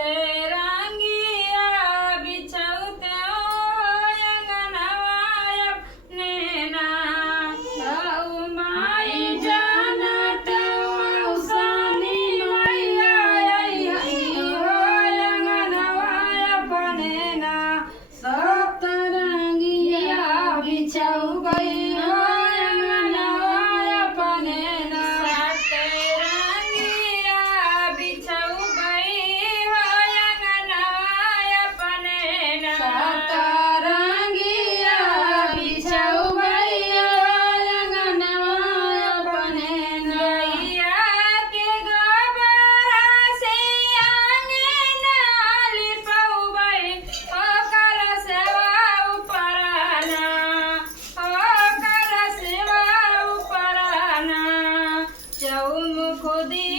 सतरंगिया बिछौते अंगनवा अपने ना गौ माई जानत मौसानी मैया हो अंगनवा अपने ना सतरंगिया बिछौ गई हो अंगनवा अपने ना सतरंगिया बिछौ गई हो अंगनवा अपने ना सतरंगिया बिछौ गई हो अंगनवा अपने ना गैया के गोबरा से अंगना लिपौबै ओ कलशवा उपराना ओ कलशवा उपराना चौमुख दी